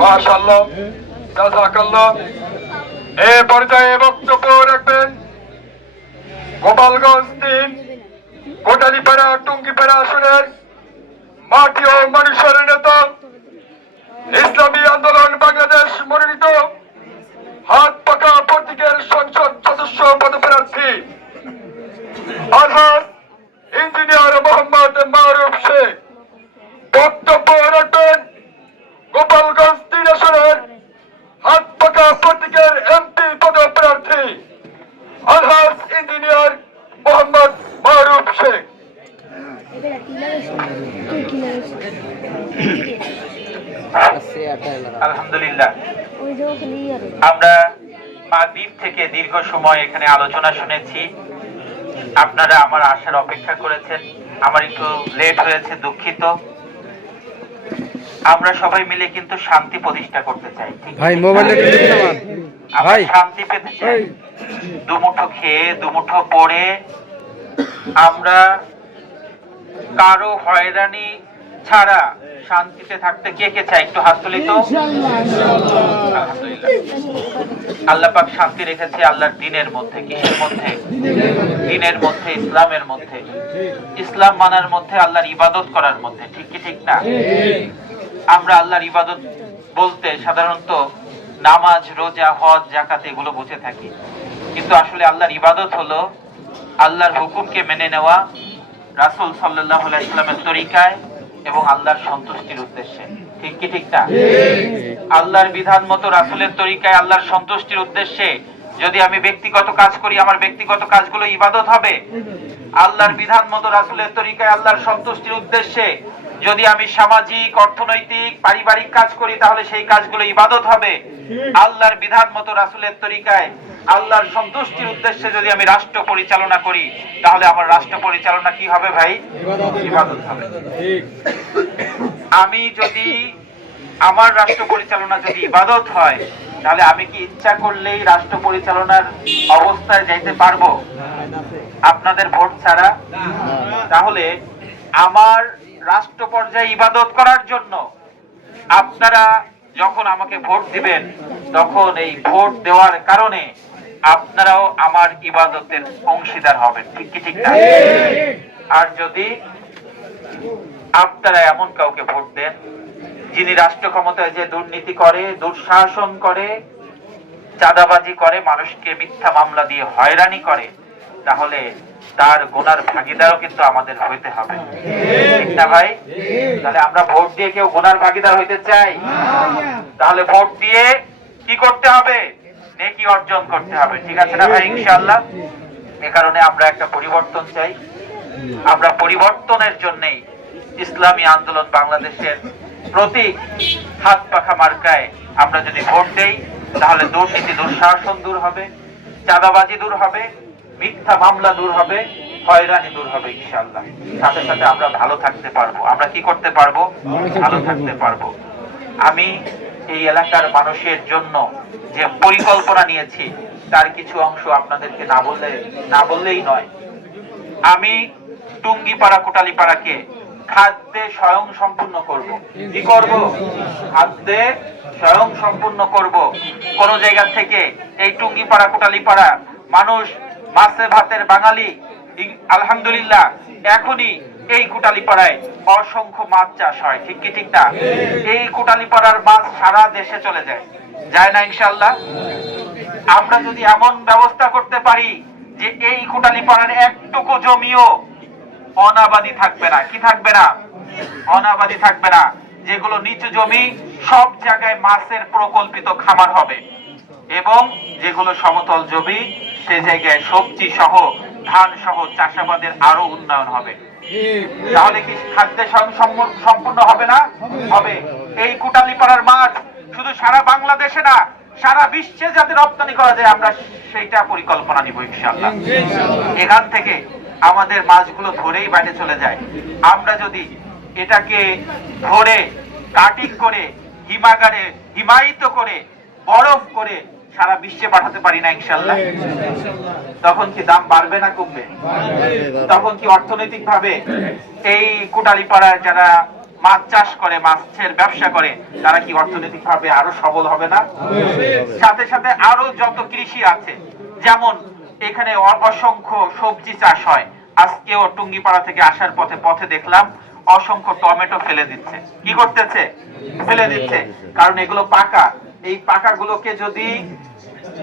মাশাআল্লাহ, জাযাকাল্লাহ। এই পর্যায়ে বক্তব্য রাখবেন গোপালগঞ্জ ৩ কোটালীপাড়া টুঙ্গিপাড়া আসনের মাটি ও মানুষের নেতা, ইসলামী আন্দোলন বাংলাদেশ মনোনীত হাত পাকা প্রতীকের সংসদ সদস্য পদপ্রার্থী আলহাজ ইঞ্জিনিয়ার মোহাম্মদ মারুফ শেখ। বক্তব্য রাখবেন গোপালগঞ্জ ৩ আসনের হাত পাকা প্রতীকের এমপি পদপ্রার্থী আলহাজ ইঞ্জিনিয়ার মোহাম্মদ মারুফ শেখ। আলহামদুলিল্লাহ, আমরা মাগরিব থেকে দীর্ঘ সময় এখানে আলোচনা শুনেছি। আপনারা আমার আসার অপেক্ষা করেছেন, আমার একটু লেট হয়েছে, দুঃখিত। আমরা সবাই মিলে কিন্তু শান্তি প্রতিষ্ঠা করতে চাই। ভাই মোবাইলে ভাই শান্তি পেতে চাই। দুমুঠো খেয়ে দুমুঠো পড়ে আমরা কারো হয়রানি ছাড়া শান্তিতে থাকতে কে কে চাই? একটু হাত তুলি তো। আলহামদুলিল্লাহ, আল্লাহ পাক শান্তি রেখেছে আল্লাহর দ্বীনের মধ্যে। কিসের মধ্যে? দ্বীনের মধ্যে, ইসলামের মধ্যে। ইসলাম মানার মধ্যে, আল্লাহর ইবাদত করার মধ্যে। ঠিক কি ঠিক না? আমরা আল্লাহর ইবাদত বলতে সাধারণত নামাজ, রোজা, হজ, যাকাত এগুলো বুঝে থাকি, কিন্তু আসলে আল্লাহর ইবাদত হলো আল্লাহর হুকুমকে মেনে নেওয়া রাসূল সাল্লাল্লাহু আলাইহি ওয়াসাল্লামের তরিকায় এবং আল্লাহর সন্তুষ্টির উদ্দেশ্যে। ঠিক কি ঠিক না? আল্লাহর বিধান মতো রাসূলের তরিকায় আল্লাহর সন্তুষ্টির উদ্দেশ্যে যদি আমি ব্যক্তিগত কাজ করি, আমার ব্যক্তিগত কাজগুলো ইবাদত হবে। আল্লাহর বিধান মতো রাসূলের তরিকায় আল্লাহর সন্তুষ্টির উদ্দেশ্যে যদি আমি সামাজিক, অর্থনৈতিক, পারিবারিক কাজ করি, তাহলে সেই কাজগুলো ইবাদত হবে। আল্লাহর বিধান মতো রাসূলের তরিকায় আল্লাহর সন্তুষ্টির উদ্দেশ্যে যদি আমি রাষ্ট্র পরিচালনা করি, তাহলে আমার রাষ্ট্র পরিচালনা কি হবে ভাই? ইবাদত হবে। আমি যদি আমার রাষ্ট্র পরিচালনা যদি ইবাদত হয়, তাহলে আমি কি ইচ্ছা করলেই রাষ্ট্র পরিচালনার অবস্থায় যাইতে পারবো আপনাদের ভোট ছাড়া? তাহলে আমার রাষ্ট্র পর্যায়ে ইবাদত করার জন্য আপনারা যখন আমাকে ভোট দিবেন, তখন এই ভোট দেওয়ার কারণে আপনারাও আমার ইবাদতের অংশীদার হবেন। ঠিক কি ঠিক না? আর যদি আপনারা এমন কাউকে ভোট দেন যিনি রাষ্ট্র ক্ষমতায় যে দুর্নীতি করে, দুঃশাসন করে, চাঁদাবাজি করে, মানুষকে মিথ্যা মামলা দিয়ে হয়রানি করে, তাহলে তার গুনার ভাগীদারও কিন্তু আমাদের হইতে হবে। ঠিক না ভাই? তাহলে আমরা ভোট দিয়ে কেউ গুনার ভাগীদার হইতে চাই? তাহলে ভোট দিয়ে কি করতে হবে? নেকি অর্জন করতে হবে। ঠিক আছে না ভাই? ইনশাআল্লাহ। এ কারণে আমরা একটা পরিবর্তন চাই। আমরা পরিবর্তনের জন্যই ইসলামী আন্দোলন বাংলাদেশের প্রতীক হাত পাখা মার্কায় আমরা যদি ভোট দেই, তাহলে দুর্নীতি, দুঃশাসন দূর হবে, চাঁদাবাজি দূর হবে, মিথ্যা মামলা দূর হবে, হয়রানি দূর হবে ইনশাআল্লাহ। সাথে সাথে আমরা ভালো থাকতে পারবো। আমরা কি করতে পারবো? ভালো থাকতে পারবো। আমি এই এলাকার মানুষের জন্য যে পরিকল্পনা নিয়েছি, তার কিছু অংশ আপনাদেরকে না বললেই নয়। আমি টুঙ্গিপাড়া, কোটালীপাড়াকে খাদ্যে স্বয়ং সম্পূর্ণ করব। কি করব? খাদ্যে স্বয়ং সম্পূর্ণ করব। কোন জায়গা থেকে এই টুঙ্গিপাড়া, কোটালীপাড়া মানুষ মাছে ভাতের বাঙালি, আলহামদুলিল্লাহ। এখনই এই কোটালীপাড়ায় অসংখ্য মাছ চাষ হয়। ঠিক কি ঠিক না? এই কোটালীপাড়ার মাছ সারা দেশে চলে যায় না ইনশাআল্লাহ? আমরা যদি এমন ব্যবস্থা করতে পারি যে এই কোটালীপাড়ার একটুকু জমিও অনাবাদি থাকবে না। কি থাকবে না? অনাবাদি থাকবে না। যেগুলো নিচু জমি, সব জায়গায় মাছের প্রকল্পিত খামার হবে, এবং যেগুলো সমতল জমি, সে জায়গায় সবজি সহ, ধান সহ চাষাবাদের আরো উন্নয়ন হবে। তাহলে কি খাদ্যে সম্পূর্ণ হবে না? হবে। এই কুটালীপাড়ার মাছ শুধু সারা বাংলাদেশে না, সারা বিশ্বে যাতে রপ্তানি করা যায়, আমরা সেইটা পরিকল্পনা নিব ইনশাআল্লাহ। এখান থেকে আমাদের মাছগুলো ধরেই বাইরে চলে যায়। আমরা যদি এটাকে ধরে কাটিং করে হিমাগারে হিমায়িত করে বরফ করে সারা বিশ্বে পাঠাতে পারি না ইনশাআল্লাহ, তখন কি দাম বাড়বে না কমবে? তখন কি অর্থনৈতিক ভাবে এই কুটালীপাড়ায় যারা মাছ চাষ করে, মাছের ব্যবসা করে, তারা কি অর্থনৈতিক ভাবে আরো সবল হবে না? সাথে সাথে আরো যত কৃষি আছে, যেমন এখানে অসংখ্য সবজি চাষ হয়। আজকেও টুঙ্গিপাড়া থেকে আসার পথে দেখলাম অসংখ্য টমেটো ফেলে দিচ্ছে। কি করতেছে? ফেলে দিচ্ছে। কারণ এগুলো পাকা। এই পাকাগুলোকে যদি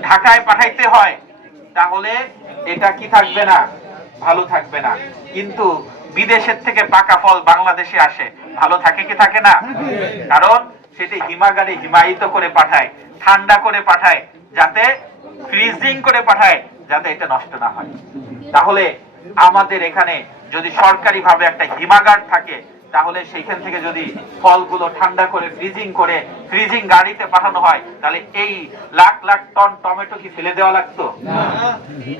ঢাকায় পাঠাইতে হয় তাহলে এটা কি থাকবে না? ভালো থাকবে না। কিন্তু বিদেশের থেকে পাকা ফল বাংলাদেশে আসে, ভালো থাকে কি থাকে না? কারণ সেটি হিমাগারে হিমায়িত করে পাঠায়, ঠান্ডা করে পাঠায়, যাতে ফ্রিজিং করে পাঠায়, যাতে এটা নষ্ট না হয়। তাহলে আমাদের এখানে যদি সরকারি ভাবে একটা হিমাগার থাকে, তাহলে সেইখান থেকে যদি ফলগুলো ঠান্ডা করে ফ্রিজিং গাড়িতে পাঠানো হয়, তাহলে এই লাখ লাখ টন টমেটো কি ফেলে দেওয়া লাগতো?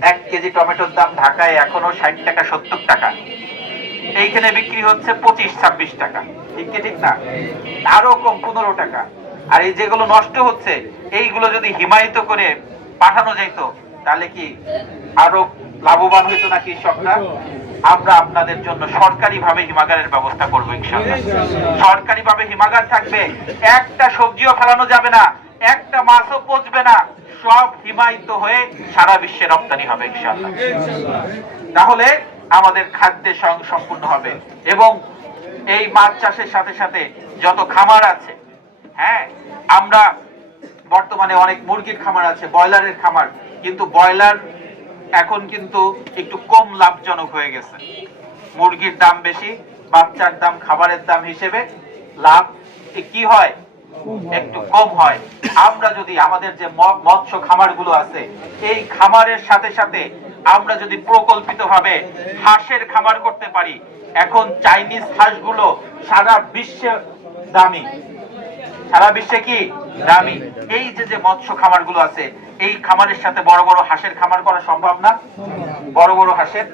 1 কেজি টমেটোর দাম ঢাকায় এখনো 60 টাকা 70 টাকা, এইখানে বিক্রি হচ্ছে 25-26 টাকা। ঠিক না? আরো কম 15 টাকা। আর এই যেগুলো নষ্ট হচ্ছে, এইগুলো যদি হিমায়িত করে পাঠানো যেত, তাহলে কি আরো লাভবান হইতো না কৃষকরা? আমরা আপনাদের জন্য সরকারি ভাবে হিমাগারের ব্যবস্থা করবো ইনশাআল্লাহ। সরকারি ভাবে হিমাগার থাকবে, একটা সবজিও ফেলানো যাবে না, একটা মাছও পচবে না, সব হিমায়িত হয়ে সারা বিশ্বে রপ্তানি হবে ইনশাআল্লাহ। তাহলে আমাদের খাদ্যের সম্পূর্ণ হবে। এবং এই মাছ চাষের সাথে সাথে যত খামার আছে, হ্যাঁ, আমরা বর্তমানে অনেক মুরগির খামার আছে, ব্রয়লারের খামার, কিন্তু ব্রয়লার এখন কিন্তু একটু কম লাভজনক হয়ে গেছে। মুরগির দাম বেশি, বাচ্চার দাম খাবারের দাম হিসেবে লাভ কি হয়? একটু কম হয়। আমরা যদি আমাদের যে মৎস্য খামারগুলো আছে, এই খামারের সাথে সাথে আমরা যদি প্রকল্পিতভাবে হাঁসের খামার করতে পারি, এখন চাইনিজ হাঁসগুলো সারা বিশ্বে দামি, সারা বিশ্বে কি দামি। এই যে মৎস্য খামারগুলো আছে, এই খামারের সাথে বড় বড় হাঁসের খামার করা সম্ভব না? বড় বড় হাঁসের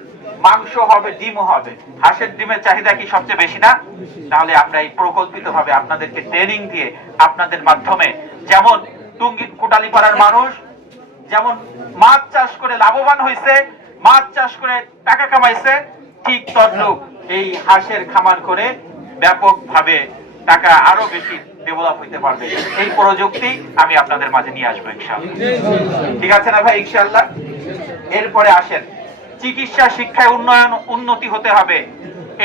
মাংস হবে, ডিমও হবে। হাঁসের ডিমের চাহিদা কি সবচেয়ে বেশি না? তাহলে আমরা এই প্রকল্পিতভাবে আপনাদেরকে ট্রেনিং দিয়ে, আপনাদের মাধ্যমে, যেমন কুটালীপাড়ার মানুষ যেমন মাছ চাষ করে লাভবান হয়েছে, মাছ চাষ করে টাকা কামাইছে, ঠিক তদ্রূপ এই হাঁসের খামার করে ব্যাপকভাবে টাকা আরো বেশি ডেভেলপ হইতে পারবে। এই প্রযুক্তি আমি আপনাদের মাঝে নিয়ে আসবো ইনশাআল্লাহ। ঠিক আছে না ভাই? ইনশাআল্লাহ। এরপরে আসেন, চিকিৎসা শিক্ষায় উন্নতি হতে হবে।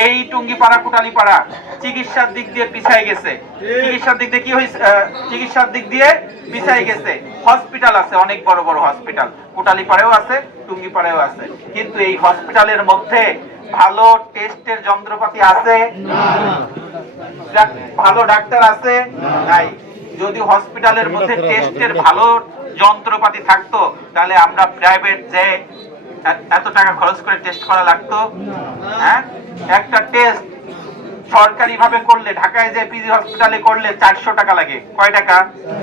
এই টুঙ্গিপাড়া কুটালীপাড়া চিকিৎসার দিক দিয়ে পিছায় গেছে। চিকিৎসার দিক দিয়ে কি হয়েছে? চিকিৎসার দিক দিয়ে পিছায় গেছে। হসপিটাল আছে, অনেক বড় বড় হসপিটাল, কুটালীপাড়ায়ও আছে, টুঙ্গিপাড়ায়ও আছে, কিন্তু এই হসপিটালের মধ্যে ভালো টেস্টের যন্ত্রপাতি আছে? ভালো ডাক্তার আছে? নাই। যদি হসপিটালের মধ্যে টেস্টের ভালো যন্ত্রপাতি থাকতো, তাহলে আমরা প্রাইভেট যে এত টাকা খরচ করে টেস্ট করা লাগতো? হ্যাঁ, একটা টেস্ট সরকারি ভাবে করলে, ঢাকায় যে পিজি হসপিটালে করলে 400 টাকা লাগে। কয় টাকা?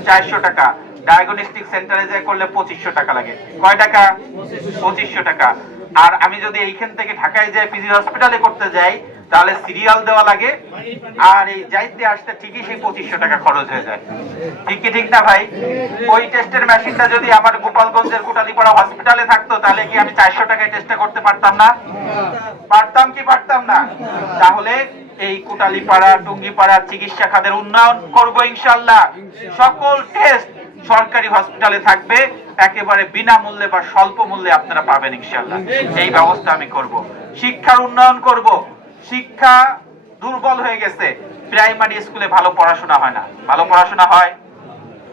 400 টাকা। ডায়াগনস্টিক সেন্টারে যে করলে 2500 টাকা লাগে। কয় টাকা? 2500 টাকা। আর আমি যদি এইখান থেকে ঢাকায় যে পিজি হসপিটালে করতে যাই, তাহলে সিরিয়াল দেওয়া লাগে, আর এই যাইতে আসতে ঠিকই সেই 2500 টাকা খরচ হয়ে যায়। ঠিক না ভাই? ওই টেস্টের মেশিনটা যদি আমার গোপালগঞ্জের কুটালীপাড়া হসপিটালে থাকতো, তাহলে কি আমি 400 টাকায় টেস্টটা করতে পারতাম না? পারতাম কি পারতাম না? তাহলে এই কুটালীপাড়া টুঙ্গিপাড়া চিকিৎসা খাতের উন্নয়ন করব ইনশাআল্লাহ। সকল টেস্ট সরকারি হসপিটালে থাকবে, একেবারে বিনামূল্যে বা স্বল্প মূল্যে আপনারা পাবেন ইনশাআল্লাহ। এই ব্যবস্থা আমি করব। শিক্ষার উন্নয়ন করব। শিক্ষা দুর্বল হয়ে গেছে। প্রাইমারি স্কুলে ভালো পড়াশোনা হয় না। ভালো পড়াশোনা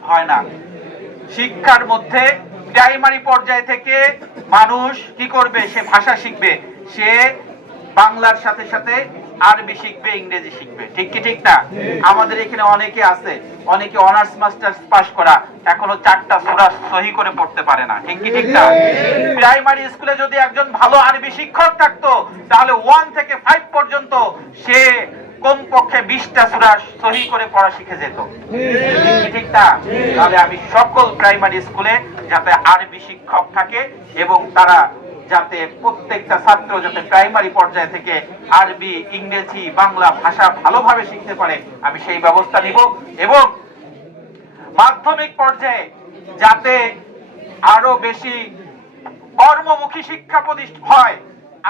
হয় না। শিক্ষার মধ্যে প্রাইমারি পর্যায় থেকে মানুষ কি করবে? সে ভাষা শিখবে, সে বাংলার সাথে সাথে আরবি শিখবে, ইংরেজি শিখবে, ঠিক কি ঠিক না? আমাদের এখানে অনেকে আছে, অনেকে অনার্স মাস্টার্স পাস করা, এখনো 4টা সূরা সহি করে পড়তে পারে না, ঠিক কি ঠিক না? প্রাইমারি স্কুলে যদি একজন ভালো আরবি শিক্ষক থাকতো, তাহলে 1 থেকে 5 পর্যন্ত সে কমপক্ষে 20টা সূরা সহি করে পড়া শিখে যেত, ঠিক কি ঠিক না? তাহলে আমি সকল প্রাইমারি স্কুলে যাতে আরবি শিক্ষক থাকে এবং তারা যাতে প্রত্যেকটা ছাত্র যাতে প্রাইমারি পর্যায়ে থেকে আরবি, ইংরেজি, বাংলা ভাষা ভালোভাবে শিখতে পারে, আমি সেই ব্যবস্থা নিব। এবং মাধ্যমিক পর্যায়ে যাতে আরো বেশি কর্মমুখী শিক্ষা প্রতিষ্ঠান হয়,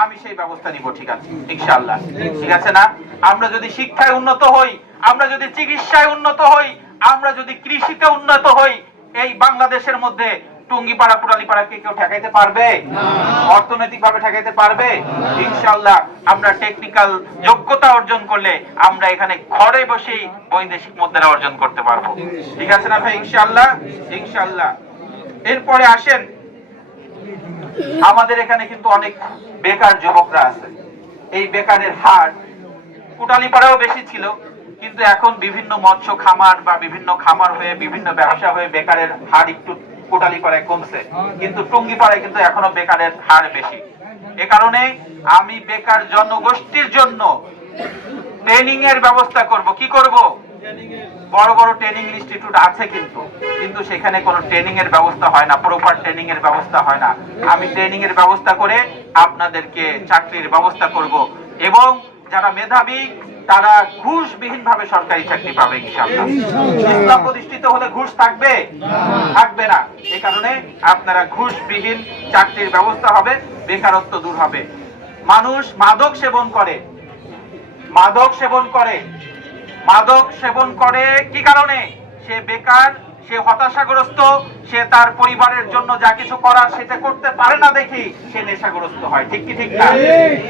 আমি সেই ব্যবস্থা নিব, ঠিক আছে ইনশাআল্লাহ? ঠিক আছে না? আমরা যদি শিক্ষায় উন্নত হই, আমরা যদি চিকিৎসায় উন্নত হই, আমরা যদি কৃষিতে উন্নত হই, এই বাংলাদেশের মধ্যে টুঙ্গিপাড়া কোটালীপাড়াকে কেউ ঠেকাইতে পারবে? অর্থনৈতিক ভাবে ঠেকাইতে পারবে? ইনশাআল্লাহ আমরা টেকনিক্যাল যোগ্যতা অর্জন করলে আমরা এখানে ঘরে বসেই বৈদেশিক মুদ্রা অর্জন করতে পারবো, ঠিক আছে না ভাই? ইনশাআল্লাহ, ইনশাআল্লাহ। এরপরে আসেন, আমাদের এখানে কিন্তু অনেক বেকার যুবকরা আছে। এই বেকারের হার কোটালীপাড়াও বেশি ছিল, কিন্তু এখন বিভিন্ন মৎস্য খামার বা বিভিন্ন খামার হয়ে বিভিন্ন ব্যবসা হয়ে বেকারের হার একটু কোটালীপাড়ায় কমছে, কিন্তু টুঙ্গিপাড়ায় কিন্তু এখনো বেকারের হার বেশি। এ কারণে আমি বেকার জনগোষ্ঠীর জন্য ট্রেনিং এর ব্যবস্থা করব। কি করব? বড় বড় ট্রেনিং ইনস্টিটিউট আছে, কিন্তু সেখানে কোনো ট্রেনিং এর ব্যবস্থা হয় না, প্রপার ট্রেনিং এর ব্যবস্থা হয় না। আমি ট্রেনিং এর ব্যবস্থা করে আপনাদেরকে চাকরির ব্যবস্থা করব এবং যারা মেধাবী তারা ঘুষবিহীন ভাবে সরকারি চাকরি পাবে ইনশাআল্লাহ। ইসলাম প্রতিষ্ঠিত হলে ঘুষ থাকবে? থাকবে না। এই কারণে আপনারা ঘুষবিহীন চাকরির ব্যবস্থা হবে, বেকারত্ব দূর হবে। মানুষ মাদক সেবন করে, মাদক সেবন করে, মাদক সেবন করে কি কারণে? সে বেকার, সে হতাশাগ্রস্ত, সে তার পরিবারের জন্য যা কিছু করার সেটা করতে পারে না দেখি সে নেশাগ্রস্ত হয়, ঠিক কি ঠিক না?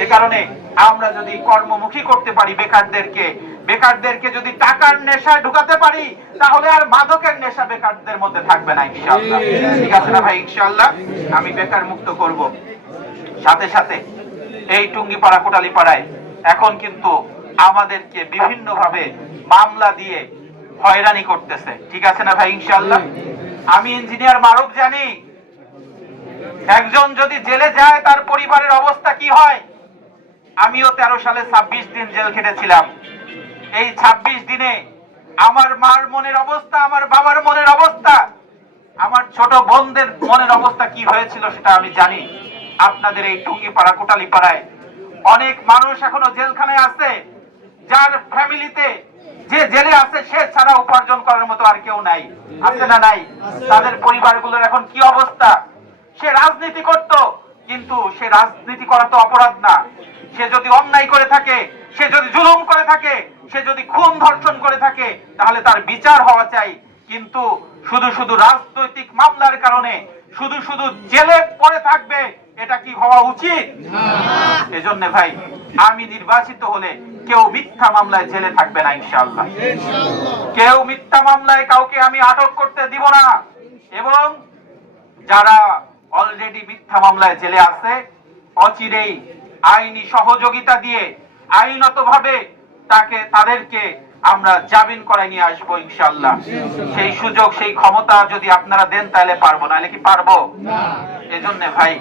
এ কারণে আমরা যদি কর্মমুখী করতে পারি বেকারদেরকে, বেকারদেরকে যদি টাকার নেশায় ঢুকাতে পারি, তাহলে আর মাদকের নেশা বেকারদের মধ্যে থাকবে না ইনশাআল্লাহ, ঠিক আছে না ভাই? ইনশাআল্লাহ আমি বেকার মুক্ত করব। সাথে সাথে এই টুঙ্গিপাড়া কোটালীপাড়ায় এখন কিন্তু আমাদেরকে বিভিন্ন ভাবে মামলা দিয়ে হয়রানি করতেছে, ঠিক আছে না ভাই? ইনশাআল্লাহ আমি ইঞ্জিনিয়ার মারুফ জানি, একজন যদি জেলে যায় তার পরিবারের অবস্থা কি হয়। আমিও 13 সালে 26 দিন জেল খেটেছিলাম। এই 26 দিনে আমার মার মনের অবস্থা, আমার বাবার মনের অবস্থা, আমার ছোট বোনদের মনের অবস্থা কি হয়েছিল সেটা আমি জানি। আপনাদের এই টুঙ্গিপাড়া কোটালীপাড়ায় অনেক মানুষ এখনো জেলখানায় আছে, যার ফ্যামিলিতে যে জেলে আছে সে ছাড়া উপার্জন করার মতো আর কেউ নাই, আছে না নাই? তাদের পরিবারগুলোর এখন কি অবস্থা? সে রাজনীতি করত, কিন্তু সে রাজনীতি করা তো অপরাধ না। সে যদি অন্যায় করে থাকে, সে যদি জুলুম করে থাকে, সে যদি খুন ধর্ষণ করে থাকে, তাহলে তার বিচার হওয়া চাই। কিন্তু শুধু শুধু রাজনৈতিক মামলার কারণে শুধু শুধু জেলে পড়ে থাকবে, এটা কি হওয়া উচিত? এজন্য ভাই আমি নির্বাচিত হলে কেউ মিথ্যা মামলায় জেলে থাকবে না ইনশাআল্লাহ। কেউ মিথ্যা মামলায় কাউকে আমি আটক করতে দিব না। এবং যারা অলরেডি মিথ্যা মামলায় জেলে আছে, অচিরেই আইনি সহযোগিতা দিয়ে আইনতভাবে তাদেরকে আমরা জামিন করায় নিয়ে আসবো ইনশাআল্লাহ। সেই সুযোগ, সেই ক্ষমতা যদি আপনারা দেন তাহলে পারবো, নাহলে কি পারবো? এজন্য ভাই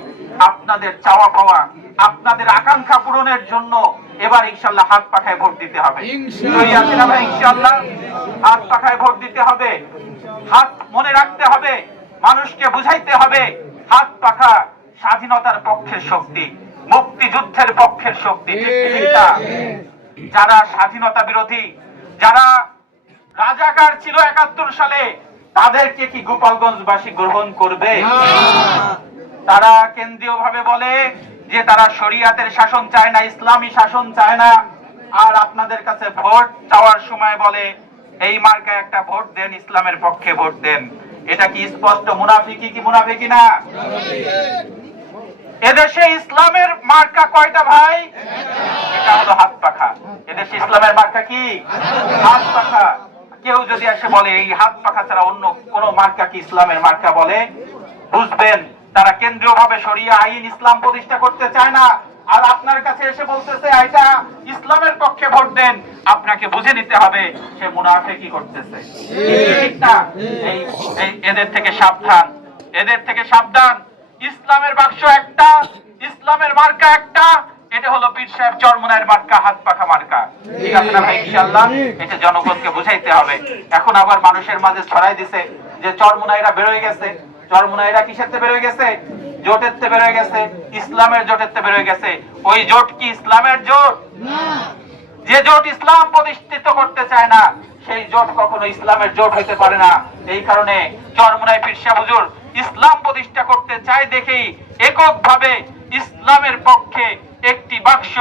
আপনাদের চাওয়া পাওয়া, আপনাদের আকাঙ্ক্ষা পূরণের জন্য এবার ইনশাআল্লাহ হাত পাখায় ভোট দিতে হবে। ইনশাআল্লাহ হাত পাখায় ভোট দিতে হবে। হাত মনে রাখতে হবে, মানুষকে বুঝাইতে হবে হাত পাখা স্বাধীনতার পক্ষের শক্তি, মুক্তিযুদ্ধের পক্ষের শক্তি, ঠিক না? যারা স্বাধীনতা বিরোধী, যারা রাজাকার ছিল 71 সালে, তাদেরকে কি গোপালগঞ্জবাসী গ্রহণ করবে? তারা কেন্দ্রীয় ভাবে বলে যে তারা শরিয়াতের শাসন চায় না, ইসলামী শাসন চায় না, আর আপনাদের কাছে ভোট চাওয়ার সময় বলে এই মার্কায় একটা ভোট দেন, ইসলামের পক্ষে ভোট দেন। এটা কি স্পষ্ট মুনাফিকি? কি মুনাফিকি না? এদেশে ইসলামের মার্কা কয়টা ভাই? এটা হলো হাত পাখা। এদেশে ইসলামের মার্কা কি? হাত পাখা। কেউ যদি এসে বলে এই হাত পাখা ছাড়া অন্য কোন মার্কা কি ইসলামের মার্কা বলে, বুঝবেন তারা কেন্দ্রীয় ভাবে শরিয়া আইন ইসলাম প্রতিষ্ঠা করতে চায় না। আর আপনার কাছে এসে বলতেছে এটা ইসলামের পক্ষে ভোট দেন, আপনাকে বুঝে নিতে হবে সে মুনাফিকি করতেছে। ঠিক না? এদের থেকে সাবধান, এদের থেকে সাবধান। ইসলামের বাক্স একটা, ইসলামের মার্কা একটা, এটা হলো পীর সাহেব চরমোনাইয়ের মার্কা, হাত পাখা মার্কা। ঠিক আছে না ভাই? ইনশাআল্লাহ এটা জনগণকে বুঝাইতে হবে। এখন আবার মানুষের মাঝে ছড়াই দিছে যে চরমোনাইরা বের হয়ে গেছে। চরমোনাইরা কিসেরতে বের হয়ে গেছে? জোটেরতে বের হয়ে গেছে, ইসলামের জোটেরতে বের হয়ে গেছে। ওই জোট কি ইসলামের জোট? যে জোট ইসলাম প্রতিষ্ঠিত করতে চায় না, সেই জোট কখনো ইসলামের জোট হইতে পারে না। এই কারণে চরমোনাই পীর সাহেব হুজুর ইসলাম প্রতিষ্ঠা করতে চায় দেখেই এককভাবে ইসলামের পক্ষে একটি বাক্স,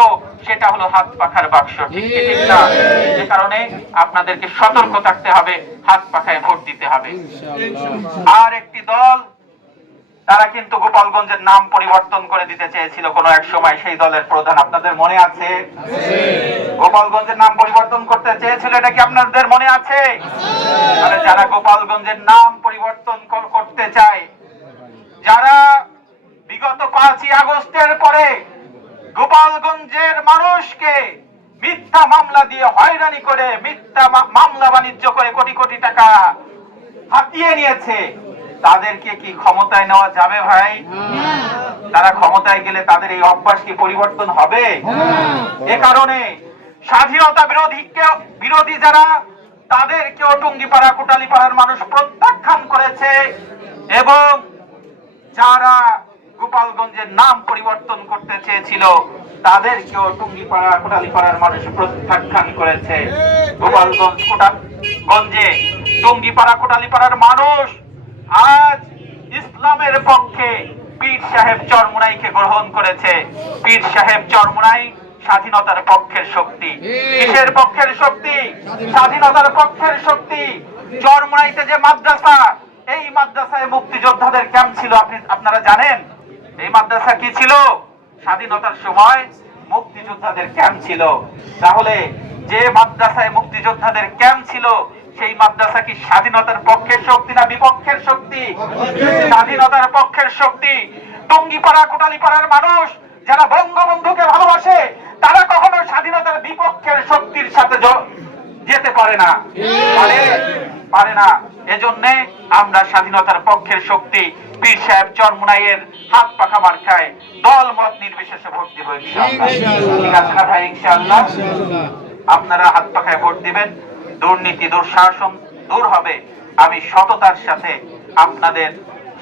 সেটা হলো হাত পাখার বাক্স। ঠিক কি ঠিক না? যে কারণে আপনাদেরকে সতর্ক থাকতে হবে, হাত পাখায় ভোট দিতে হবে। আর একটি দল, তারা কিন্তু গোপালগঞ্জের নাম পরিবর্তন করে দিতে চেয়েছিল কোন এক সময়, সেই দলের প্রধান আপনাদের মনে আছে? গোপালগঞ্জের নাম পরিবর্তন করতে চেয়েছিল, এটা কি আপনাদের মনে আছে? তাহলে যারা গোপালগঞ্জের নাম পরিবর্তন করতে চায়, যারা বিগত 5ই আগস্টের পরে গোপালগঞ্জের মানুষকে মিথ্যা মামলা দিয়ে হয়রানি করে, মিথ্যা মামলা বাণিজ্য করে কোটি কোটি টাকা হাতিয়ে নিয়েছে, তাদেরকে কি ক্ষমতায় নেওয়া যাবে ভাই? তারা ক্ষমতায় গেলে তাদের এই অভ্যাস কি পরিবর্তন হবে? এ কারণে স্বাধীনতা বিরোধী যারা, তাদেরকেও টুঙ্গিপাড়া কোটালীপাড়ার মানুষ প্রত্যাখ্যান করেছে, এবং যারা গোপালগঞ্জের নাম পরিবর্তন করতে চেয়েছিল তাদেরকেও টুঙ্গিপাড়া কোটালীপাড়ার মানুষ প্রত্যাখ্যান করেছে। গোপালগঞ্জে টুঙ্গিপাড়া কোটালীপাড়ার মানুষ আজ ইসলামের পক্ষে পীর সাহেব চরমোনাইকে গ্রহণ করেছে। পীর সাহেব চরমোনাই স্বাধীনতার পক্ষের শক্তি। কিসের পক্ষের শক্তি? স্বাধীনতার পক্ষের শক্তি। চরমোনাইতে যে মাদ্রাসা, এই মাদ্রাসায় মুক্তিযোদ্ধাদের ক্যাম্প ছিল, আপনারা জানেন? এই মাদ্রাসা কি ছিল? স্বাধীনতার সময় মুক্তিযোদ্ধাদের ক্যাম্প ছিল। তাহলে যে মাদ্রাসায় মুক্তিযোদ্ধাদের ক্যাম্প ছিল, সেই মাদ্রাসা কি স্বাধীনতার পক্ষের শক্তি না বিপক্ষের শক্তি? স্বাধীনতার পক্ষের শক্তি। টুঙ্গিপাড়া কোটালীপাড়ার মানুষ যারা বঙ্গবন্ধুকে ভালোবাসে, তারা কখনো স্বাধীনতার বিপক্ষের শক্তির সাথে যেতে পারে না, পারে না। এজন্য আমরা স্বাধীনতার পক্ষের শক্তি পীর সাহেব চরমোনাইয়ের হাত পাখা মার্কায় দল মত নির্বিশেষে ভোট দিব ইনশাআল্লাহ। ঠিক আছে না ভাই? ইনশাআল্লাহ আপনারা হাত পাখায় ভোট দিবেন, দুর্নীতি দুঃশাসন দূর হবে। আমি সততার সাথে আপনাদের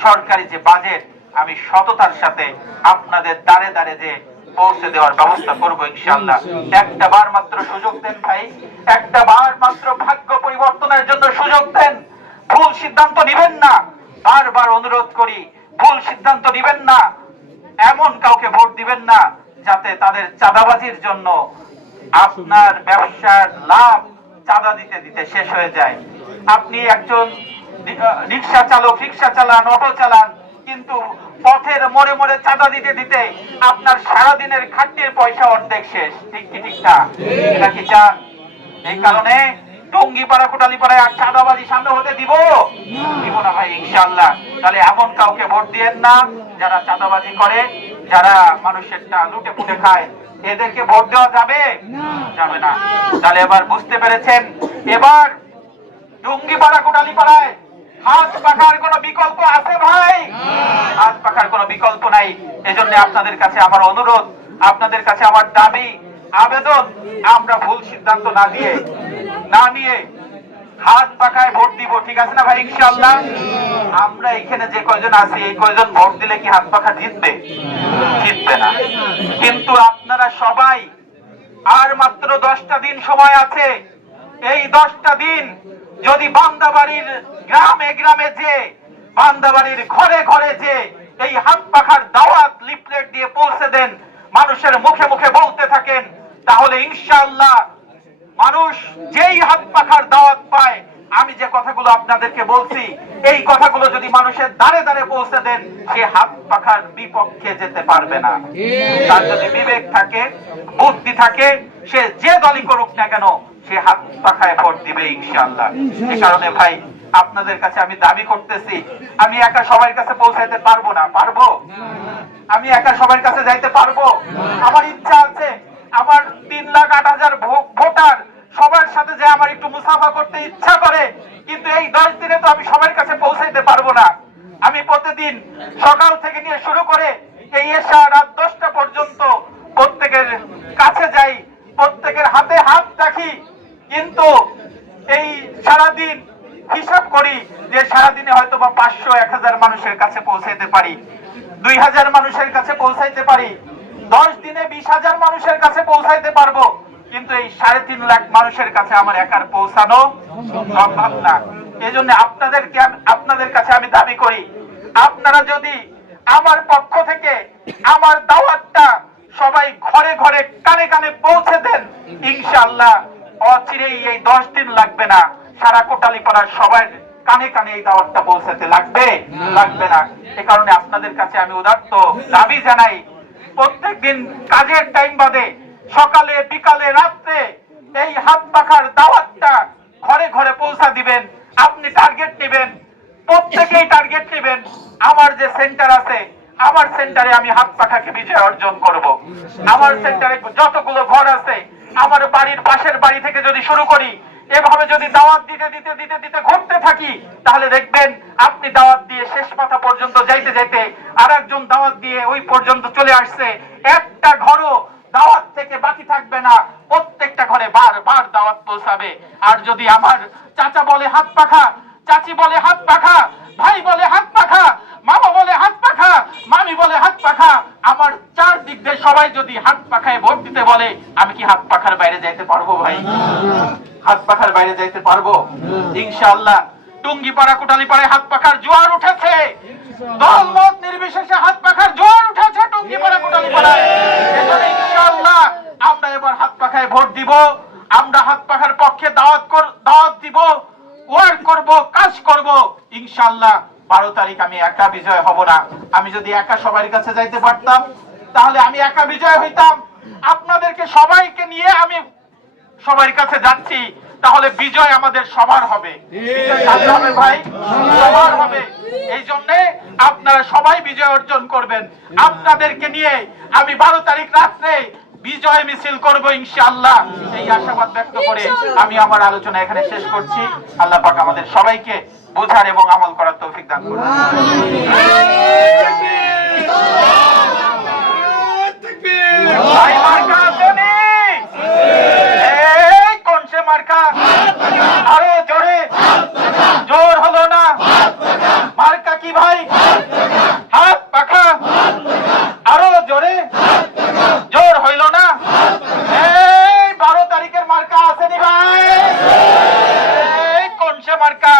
সরকারি যে বাজেট, আমি সততার সাথে আপনাদের দ্বারে দ্বারে যে পৌঁছে দেওয়ার ব্যবস্থা করবো ইনশাআল্লাহ। একটা বার মাত্র সুযোগ দেন ভাই, একটা বার মাত্র ভাগ্য পরিবর্তনের জন্য সুযোগ দেন। ভুল সিদ্ধান্ত নিবেন না, বারবার অনুরোধ করি, ভুল সিদ্ধান্ত নিবেন না। এমন কাউকে ভোট দিবেন না যাতে তাদের চাঁদাবাজির জন্য আপনার ব্যবসার লাভ চাঁদা দিতে দিতে শেষ হয়ে যায়। আপনি একজন রিক্সা চালক, রিক্সা চালান, অটো চালান, কিন্তু পথের মোড়ে মোড়ে চাঁদা দিতে দিতে আপনার সারাদিনের খাটনির পয়সা অর্ধেক শেষ। ঠিক কি ঠিক না? এটা কি চান? এই কারণে টুঙ্গিপাড়া কোটালীপাড়ায় আর চাঁদাবাজি সামনে হতে দিব না ভাই ইনশাআল্লাহ। তাহলে এমন কাউকে ভোট দিয়েন না যারা চাঁদাবাজি করে, যারা মানুষেরটা লুটে পুটে খায়, এদেরকে ভোট দেওয়া যাবে না। তাহলে এবার বুঝতে পেরেছেন? এবার টুঙ্গিপাড়া কোটালীপাড়ায় হাত পাখার কোন বিকল্প আছে ভাই? হাত পাখার কোন বিকল্প নাই। এজন্য আপনাদের কাছে আমার অনুরোধ, আপনাদের কাছে আমার দাবি, আবেদন, আমরা ভুল সিদ্ধান্ত না নিয়ে হাত পাখায় ভোট দিব। ঠিক আছে না ভাই? ইনশাআল্লাহ আমরা এখানে যে কয়জন আছি, এই কয়জন ভোট দিলে কি হাত পাখা জিতবে? জিতবে না। কিন্তু আপনারা সবাই, আর মাত্র 10টা দিন সময় আছে। এই 10টা দিন যদি বান্দাবাড়ির গ্রামে গ্রামে যে, বান্দাবাড়ির ঘরে ঘরে যে এই হাত পাখার দাওয়াত লিফলেট দিয়ে পৌঁছে দেন, মানুষের মুখে মুখে বলতে থাকেন, তাহলে ইনশাআল্লাহ মানুষ যেই হাত পাখার দাওয়াত পায়, আমি যে কথাগুলো আপনাদেরকে বলছি, এই কথাগুলো যদি মানুষের দ্বারে দ্বারে পৌঁছে দেন, সে হাত পাখার বিপক্ষে যেতে পারবে না। তার যদি বিবেক থাকে, বুদ্ধি থাকে, সে যে দলই করুক না কেন, সে হাত পাখায় ভোট দিবে ইনশাআল্লাহ। এই কারণে ভাই আপনাদের কাছে আমি দাবি করতেছি, আমি একা সবার কাছে পৌঁছাইতে পারবো না। পারবো? আমি একা সবার কাছে যাইতে পারবো? আমার ইচ্ছা আছে আমার 3,08,000 ভোটার সবার সাথে যে আমার একটু মুসাফা করতে ইচ্ছা করে, কিন্তু এই 10 দিনে তো আমি সবার কাছে পৌঁছাইতে পারবো না। আমি প্রতিদিন সকাল থেকে নিয়ে শুরু করে এই এশা রাত 10টা পর্যন্ত প্রত্যেকের কাছে যাই, প্রত্যেকের হাতে হাত রাখি, কিন্তু এই সারাদিন হিসাব করি যে সারাদিনে হয়তো বা 500-1000 মানুষের কাছে পৌঁছাইতে পারি, 2000 মানুষের কাছে পৌঁছাইতে পারি, 10 দিনে 20,000 মানুষের কাছে পৌঁছাইতে পারবো, কিন্তু এই 3.5 লাখ মানুষের কাছে আমার একার পৌঁছানো সম্ভব না। এজন্য আপনাদের কাছে আমি দাবি করি, আপনারা যদি আমার পক্ষ থেকে আমার দাওয়াতটা সবাই ঘরে ঘরে কানে কানে পৌঁছে দেন, ইনশাআল্লাহ অচিরেই এই 10 দিন লাগবে না, সারা কোটালীপাড়ার সবার কানে কানে এই দাওয়াতটা পৌঁছাতে লাগবে না। এ কারণে আপনাদের কাছে আমি উদাত্ত দাবি জানাই, প্রত্যেকদিন কাজের টাইম বাদে সকালে বিকালে রাত্রে এই হাত পাখার দাওয়াতটা ঘরে ঘরে পৌঁছা দিবেন। আপনি টার্গেট নেবেন, প্রত্যেকেই টার্গেট নেবেন, আমার যে সেন্টার আছে আমার সেন্টারে আমি হাত পাখাকে বিজয় অর্জন করব। আমার সেন্টারে যতগুলো ঘর আছে, আমার বাড়ির পাশের বাড়ি থেকে যদি শুরু করি, এভাবে যদি দাওয়াত দিতে দিতে দিতে দিতে ঘুরতে থাকি, তাহলে দেখবেন আপনি দাওয়াত দিয়ে শেষ মাথা পর্যন্ত যাইতে যাইতে আরেকজন দাওয়াত দিয়ে ওই পর্যন্ত চলে আসছে, একটা ঘরও দাওয়াত থেকে বাকি থাকবে না, প্রত্যেকটা ঘরে বারবার দাওয়াত পৌঁছাবে। আর যদি আমার চাচা বলে হাত পাখা, চাচি বলে হাত পাখা, ভাই বলে হাত পাখা, মামা বলে হাত পাখা, মামি বলে হাত পাখা, আমার চারদিক দিয়ে সবাই যদি হাত পাখায় ভোট দিতে বলে, আমি কি হাত পাখার বাইরে যাইতে পারবো ভাই? হাত পাখার বাইরে যাইতে পারবো? ইনশাআল্লাহ টুঙ্গিপাড়া কোটালীপাড়ায় হাত পাখার জোয়ার উঠেছে, দলমত নির্বিশেষে হাত পাখার জোয়ার উঠেছে টুঙ্গিপাড়া কোটালীপাড়ায়। এজন্য ইনশাআল্লাহ আমরা এবার হাত পাখায় ভোট দিব, আমরা হাত পাখার পক্ষে দাওয়াত দিব, ওয়ার্ক করব, কাজ করব। ইনশাআল্লাহ 12 তারিখ আমি একা বিজয় হব না। আমি যদি একা সবার কাছে যাইতে পারতাম, তাহলে আমি একা বিজয় হইতাম। আপনাদেরকে সবাইকে নিয়ে আমি সবার কাছে যাচ্ছি, তাহলে বিজয় আমাদের সবার হবে। বিজয় কাদের হবে ভাই? সবার হবে। এই জন্য আপনারা সবাই বিজয় অর্জন করবেন। আপনাদেরকে নিয়ে আমি 12 তারিখ রাত্রে বিজয় মিছিল করব ইনশাআল্লাহ, এই আশাবাদ ব্যক্ত করে আমি আমার আলোচনা এখানে শেষ করছি। আল্লাহ পাক আমাদের সবাইকে বোঝার এবং আমল করার তৌফিক দান করুন। ভাই মার্কা আসেনি? এই কোন সে মার্কা? আরো জোরে, জোর হলো না। মার্কা কি ভাই? হাত পাখা। আরো জোরে, জোর হইল না। এই 12 তারিখের মার্কা আসেনি ভাই? এই কোন সে মার্কা?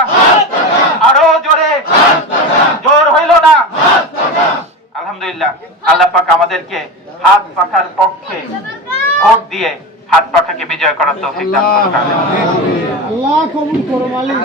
আরো জোরে, জোর হইল না। আলহামদুলিল্লাহ, আল্লাহ পাক আমাদেরকে হাত পাখার পক্ষে ভোট দিয়ে হাত পাখাকে বিজয় করার তৌফিক দান করুন। আল্লাহ কবুল করো মালিক।